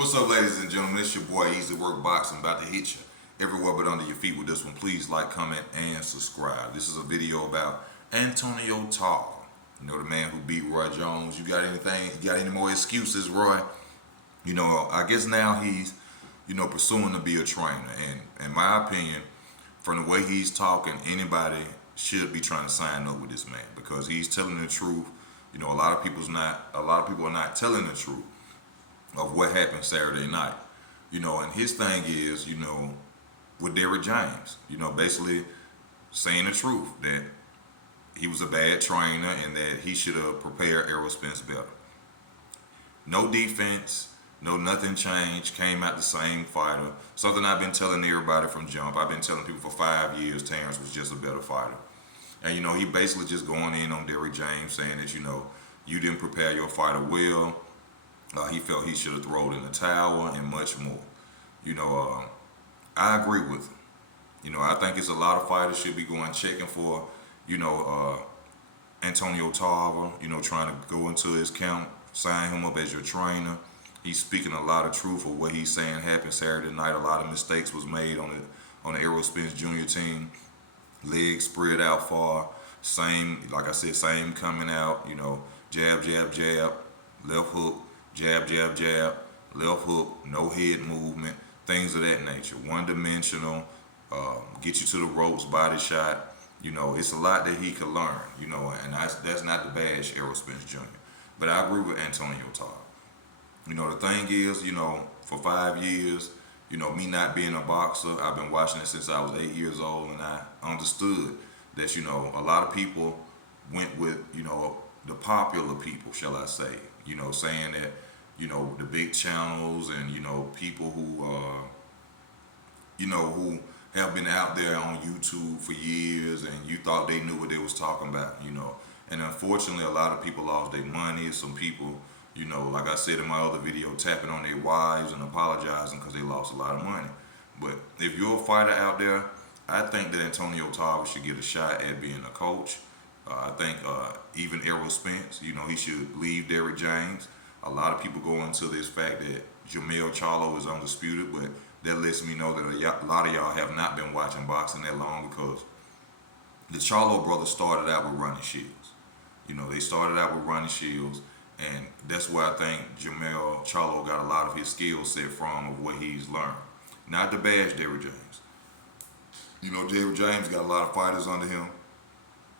What's up, ladies and gentlemen? It's your boy Easy Work Boxing, about to hit you everywhere but under your feet with this one. Please like, comment, and subscribe. This is a video about Antonio Tarver. You know, the man who beat Roy Jones. You got anything? You got any more excuses, Roy? You know, I guess now he's, pursuing to be a trainer. And in my opinion, from the way he's talking, anybody should be trying to sign up with this man because he's telling the truth. You know, a lot of people are not telling the truth of what happened Saturday night. And his thing is, with Derrick James, basically saying the truth that he was a bad trainer and that he should have prepared Errol Spence better. No defense, no nothing changed, came out the same fighter. Something I've been telling everybody from jump. I've been telling people for 5 years Terrence was just a better fighter. And he basically just going in on Derrick James saying that, you didn't prepare your fighter well. He felt he should have thrown in the towel and much more. I agree with him. I think it's a lot of fighters should be going checking for, Antonio Tarver, trying to go into his camp, sign him up as your trainer. He's speaking a lot of truth of what he's saying happened Saturday night. A lot of mistakes was made on the Errol Spence Jr. team. Legs spread out far. Same, like I said, same coming out, jab, jab, jab, left hook, jab, jab, jab, left hook, no head movement, things of that nature. One-dimensional, get you to the ropes, body shot. It's a lot that he could learn, and that's not to bash Errol Spence Jr. But I agree with Antonio Tarver. The thing is, for 5 years, me not being a boxer, I've been watching it since I was 8 years old, and I understood that, a lot of people went with, the popular people, shall I say, saying that, the big channels and, people who, who have been out there on YouTube for years and you thought they knew what they was talking about, And unfortunately, a lot of people lost their money. Some people, like I said in my other video, tapping on their wives and apologizing because they lost a lot of money. But if you're a fighter out there, I think that Antonio Tarver should get a shot at being a coach. I think even Errol Spence, he should leave Derrick James. A lot of people go into this fact that Jermell Charlo is undisputed, but that lets me know that a lot of y'all have not been watching boxing that long because the Charlo brothers started out with running shields. They started out with running shields, and that's where I think Jermell Charlo got a lot of his skill set from of what he's learned. Not to bash Derrick James. Derrick James got a lot of fighters under him.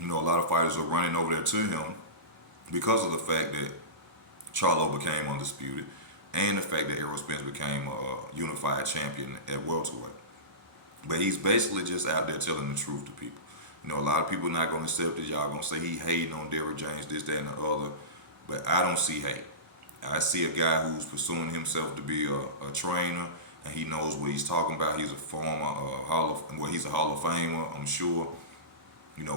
A lot of fighters are running over there to him because of the fact that Charlo became undisputed and the fact that Errol Spence became a unified champion at welterweight. But he's basically just out there telling the truth to people. A lot of people are not going to accept it. Y'all going to say he hating on Derrick James, this, that, and the other. But I don't see hate. I see a guy who's pursuing himself to be a trainer, and he knows what he's talking about. He's a former he's a Hall of Famer, I'm sure.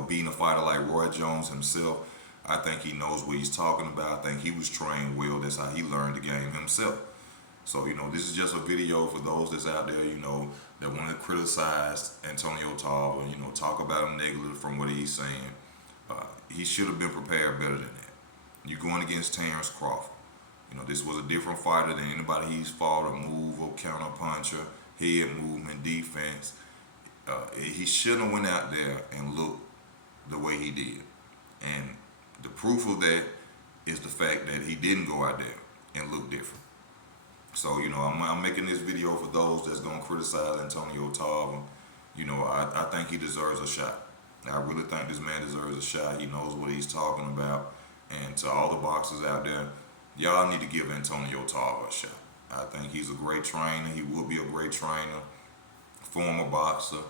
Being a fighter like Roy Jones himself, I think he knows what he's talking about. I think he was trained well. That's how he learned the game himself. So, this is just a video for those that's out there, that want to criticize Antonio Tarver, talk about him negative from what he's saying. He should have been prepared better than that. You're going against Terrence Crawford. This was a different fighter than anybody he's fought, a mover, counter puncher, head movement, defense. He shouldn't have went out there and looked the way he did. And the proof of that is the fact that he didn't go out there and look different. So, I'm making this video for those that's going to criticize Antonio Tarver. I think he deserves a shot. I really think this man deserves a shot. He knows what he's talking about. And to all the boxers out there, y'all need to give Antonio Tarver a shot. I think he's a great trainer. He will be a great trainer. Former boxer.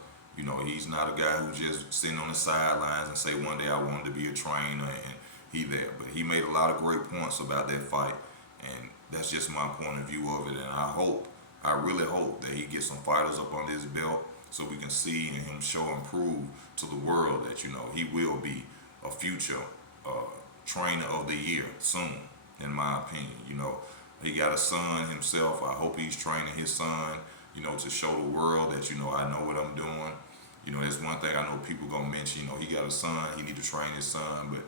He's not a guy who just sitting on the sidelines and say one day I wanted to be a trainer and he there. But he made a lot of great points about that fight. And that's just my point of view of it. And I really hope that he gets some fighters up on his belt so we can see him show and prove to the world that, he will be a future trainer of the year soon, in my opinion. He got a son himself. I hope he's training his son, to show the world that, I know what I'm doing. That's one thing I know people gonna mention, he got a son, he need to train his son, but,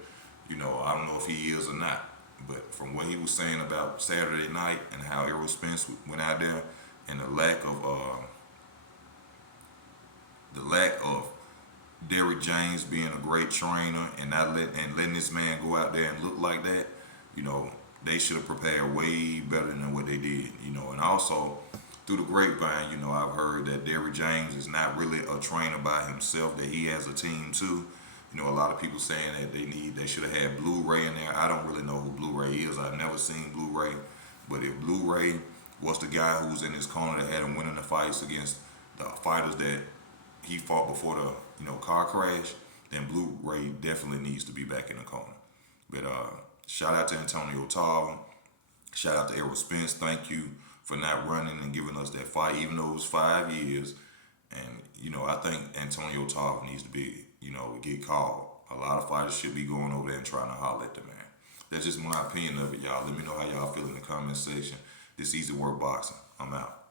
I don't know if he is or not. But from what he was saying about Saturday night and how Errol Spence went out there and the lack of Derrick James being a great trainer and letting this man go out there and look like that, you know, they should have prepared way better than what they did, you know. And also through the grapevine, you know, I've heard that Derrick James is not really a trainer by himself, that he has a team too. You know, a lot of people saying that they should have had Blu-ray in there. I don't really know who Blu-ray is. I've never seen Blu-ray, but if Blu-ray was the guy who was in his corner that had him winning the fights against the fighters that he fought before the car crash, then Blu-ray definitely needs to be back in the corner. But shout out to Antonio Tarver. Shout out to Errol Spence. Thank you for not running and giving us that fight, even though it was 5 years. And I think Antonio Tarver needs to get called. A lot of fighters should be going over there and trying to holler at the man. That's just my opinion of it, y'all. Let me know how y'all feel in the comment section. This Easy Work Boxing. I'm out.